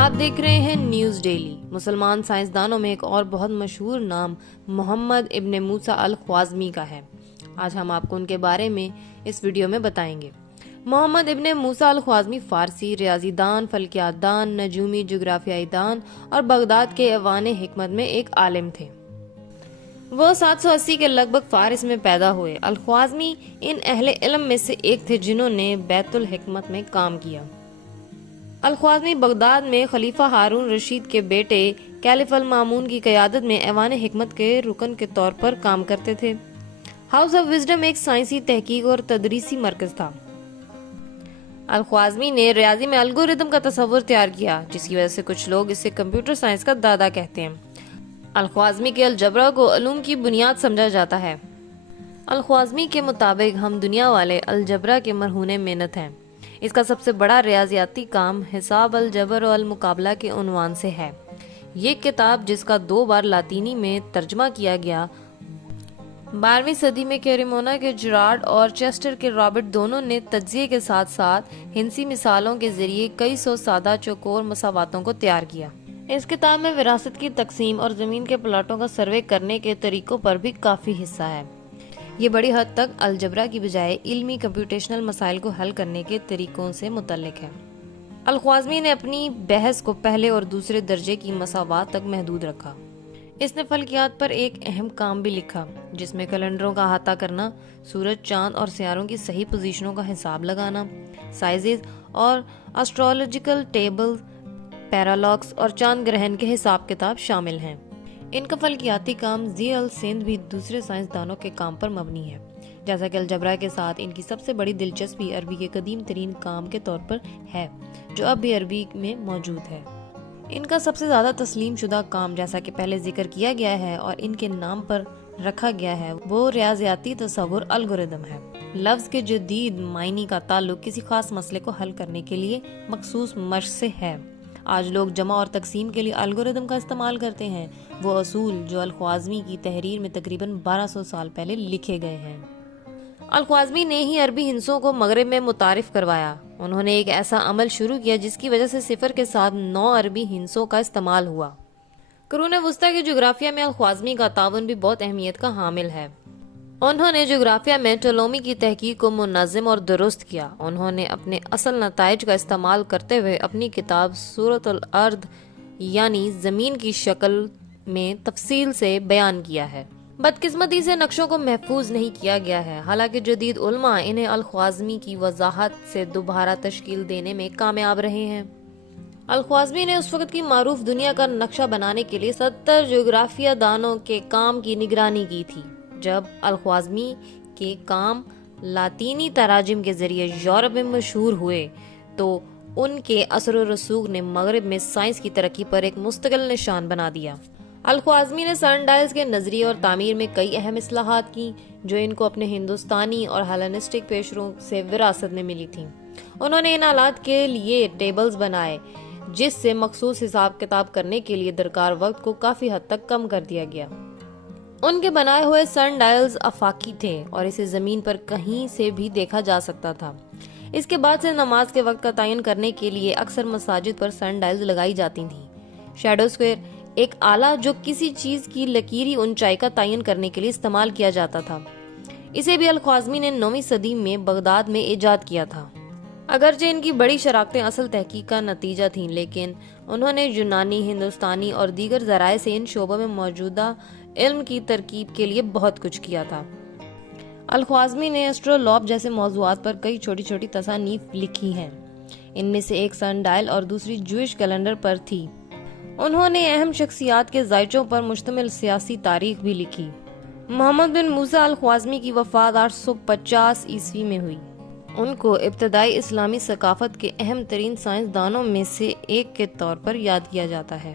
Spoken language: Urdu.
آپ دیکھ رہے ہیں نیوز ڈیلی۔ مسلمان سائنسدانوں میں ایک اور بہت مشہور نام محمد ابن موسیٰ الخوارزمی کا ہے۔ آج ہم آپ کو ان کے بارے میں اس ویڈیو میں بتائیں گے۔ محمد ابن موسیٰ الخوارزمی فارسی ریاضی دان، فلکیات دان، نجومی جغرافیائی دان اور بغداد کے ایوان حکمت میں ایک عالم تھے۔ وہ 780 کے لگ بھگ فارس میں پیدا ہوئے۔ الخوارزمی ان اہل علم میں سے ایک تھے جنہوں نے بیت الحکمت میں کام کیا۔ الخوارزمی بغداد میں خلیفہ ہارون رشید کے بیٹے کیلف المامون کی قیادت میں ایوان حکمت کے رکن کے طور پر کام کرتے تھے۔ ہاؤس آف وزڈم ایک سائنسی تحقیق اور تدریسی مرکز تھا۔ الخوارزمی نے ریاضی میں الگوریدم کا تصور تیار کیا، جس کی وجہ سے کچھ لوگ اسے کمپیوٹر سائنس کا دادا کہتے ہیں۔ الخوارزمی کے الجبرا کو علوم کی بنیاد سمجھا جاتا ہے۔ الخوارزمی کے مطابق ہم دنیا والے الجبرا کے مرہون محنت ہیں۔ اس کا سب سے بڑا ریاضیاتی کام حساب الجبر و المقابلہ کے عنوان سے ہے۔ یہ کتاب، جس کا 2 بار لاطینی میں ترجمہ کیا گیا، 12ویں صدی میں کیریمونا کے جراڈ اور چیسٹر کے رابرٹ دونوں نے تجزیے کے ساتھ ساتھ ہندسی مثالوں کے ذریعے کئی سو سادہ چوکور مساواتوں کو تیار کیا۔ اس کتاب میں وراثت کی تقسیم اور زمین کے پلاٹوں کا سروے کرنے کے طریقوں پر بھی کافی حصہ ہے۔ یہ بڑی حد تک الجبرا کی بجائے علمی کمپیوٹیشنل مسائل کو حل کرنے کے طریقوں سے متعلق ہے۔ الخوارزمی نے اپنی بحث کو پہلے اور دوسرے درجے کی مساوات تک محدود رکھا۔ اس نے فلکیات پر ایک اہم کام بھی لکھا، جس میں کیلنڈروں کا احاطہ کرنا، سورج، چاند اور سیاروں کی صحیح پوزیشنوں کا حساب لگانا، سائزز اور اسٹرولوجیکل ٹیبل، پیرالاکس اور چاند گرہن کے حساب کتاب شامل ہیں۔ ان کا فلکیاتی کام ضیاء السندھ بھی دوسرے سائنسدانوں کے کام پر مبنی ہے۔ جیسا کہ الجبرا کے ساتھ ان کی سب سے بڑی دلچسپی عربی کے قدیم ترین کام کے طور پر ہے، جو اب بھی عربی میں موجود ہے۔ ان کا سب سے زیادہ تسلیم شدہ کام، جیسا کہ پہلے ذکر کیا گیا ہے اور ان کے نام پر رکھا گیا ہے، وہ ریاضیاتی تصور الگوریدم ہے۔ لفظ کے جدید معنی کا تعلق کسی خاص مسئلے کو حل کرنے کے لیے مخصوص مشق سے ہے۔ آج لوگ جمع اور تقسیم کے لیے الگوریدم کا استعمال کرتے ہیں، وہ اصول جو الخوارزمی کی تحریر میں تقریباً 1200 سال پہلے لکھے گئے ہیں۔ الخوارزمی نے ہی عربی ہندسوں کو مغرب میں متعارف کروایا۔ انہوں نے ایک ایسا عمل شروع کیا جس کی وجہ سے صفر کے ساتھ 9 عربی ہندسوں کا استعمال ہوا۔ قرون وسطیٰ کی جغرافیہ میں الخوارزمی کا تعاون بھی بہت اہمیت کا حامل ہے۔ انہوں نے جغرافیہ میں ٹولومی کی تحقیق کو منظم اور درست کیا۔ انہوں نے اپنے اصل نتائج کا استعمال کرتے ہوئے اپنی کتاب صورت الارض یعنی زمین کی شکل میں تفصیل سے بیان کیا ہے۔ بدقسمتی سے نقشوں کو محفوظ نہیں کیا گیا ہے، حالانکہ جدید علماء انہیں الخوارزمی کی وضاحت سے دوبارہ تشکیل دینے میں کامیاب رہے ہیں۔ الخوارزمی نے اس وقت کی معروف دنیا کا نقشہ بنانے کے لیے 70 جغرافیہ دانوں کے کام کی نگرانی کی تھی۔ جب الخوارزمی کے کام لاطینی تراجم کے ذریعے یورپ میں مشہور ہوئے تو ان کے اثر و رسوخ نے مغرب میں سائنس کی ترقی پر ایک مستقل نشان بنا دیا۔ الخوارزمی نے سن ڈائلز کے نظریے اور تعمیر میں کئی اہم اصلاحات کی، جو ان کو اپنے ہندوستانی اور ہیلینسٹک پیشروں سے وراثت میں ملی تھیں۔ انہوں نے ان آلات کے لیے ٹیبلز بنائے، جس سے مخصوص حساب کتاب کرنے کے لیے درکار وقت کو کافی حد تک کم کر دیا گیا۔ ان کے بنائے ہوئے سن ڈائلز آفاقی تھے اور اسے زمین پر کہیں سے بھی دیکھا جا سکتا تھا۔ اس کے بعد سے نماز کے وقت کا تعین کرنے کے لیے اکثر مساجد پر سن ڈائلز لگائی جاتی تھیں۔ شیڈو اسکوئر ایک آلہ جو کسی چیز کی لکیری اونچائی کا تعین کرنے کے لیے استعمال کیا جاتا تھا، اسے بھی الخوارزمی نے 9ویں صدی میں بغداد میں ایجاد کیا تھا۔ اگرچہ ان کی بڑی شراکتیں اصل تحقیق کا نتیجہ تھیں، لیکن انہوں نے یونانی، ہندوستانی اور دیگر ذرائع سے ان شعبوں میں موجودہ علم کی ترکیب کے لیے بہت کچھ کیا تھا۔ الخوارزمی نے ایسٹرولاب جیسے موضوعات پر کئی چھوٹی چھوٹی تصانیف لکھی ہیں۔ ان میں سے ایک سن ڈائل اور دوسری جوئش کیلنڈر پر تھی۔ انہوں نے اہم شخصیات کے زائچوں پر مشتمل سیاسی تاریخ بھی لکھی۔ محمد بن موسیٰ الخوارزمی کی وفات 850 عیسوی میں ہوئی۔ ان کو ابتدائی اسلامی ثقافت کے اہم ترین سائنسدانوں میں سے ایک کے طور پر یاد کیا جاتا ہے۔